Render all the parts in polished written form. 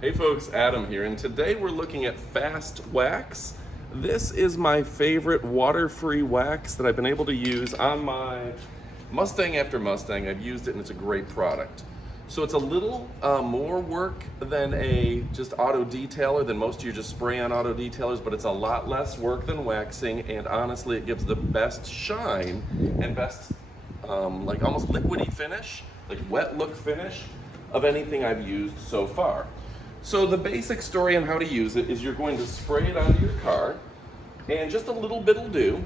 Hey folks, Adam here, and today we're looking at FastWax. This is my favorite water-free wax that I've been able to use on my Mustang after Mustang. I've used it and it's a great product. So it's a little more work than a just auto detailer, than most of your just spray-on auto detailers, but it's a lot less work than waxing, and honestly it gives the best shine and best like almost liquidy finish, like wet look finish of anything I've used so far. So the basic story on how to use it is you're going to spray it onto your car, and just a little bit will do.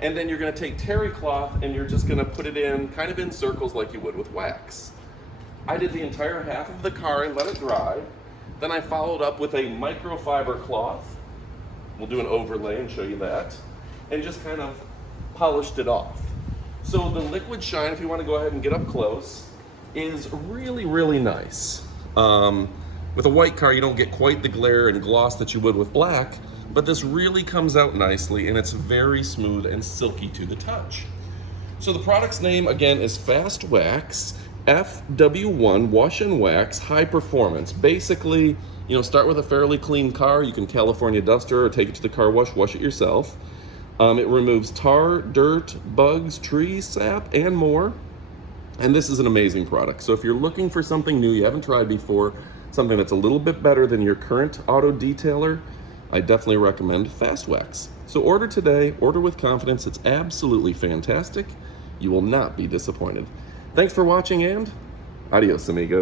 And then you're going to take terry cloth and you're just going to put it in kind of in circles like you would with wax. I did the entire half of the car and let it dry. Then I followed up with a microfiber cloth. We'll do an overlay and show you that. And just kind of polished it off. So the liquid shine, if you want to go ahead and get up close, is really, really nice. With a white car, you don't get quite the glare and gloss that you would with black, but this really comes out nicely and it's very smooth and silky to the touch. So the product's name, again, is FastWax FW1 Wash and Wax High Performance. Basically, start with a fairly clean car. You can California duster or take it to the car wash it yourself. It removes tar, dirt, bugs, tree sap, and more. And this is an amazing product. So if you're looking for something new you haven't tried before, something that's a little bit better than your current auto detailer, I definitely recommend FastWax. So order today, order with confidence. It's absolutely fantastic. You will not be disappointed. Thanks for watching and adios, amigos.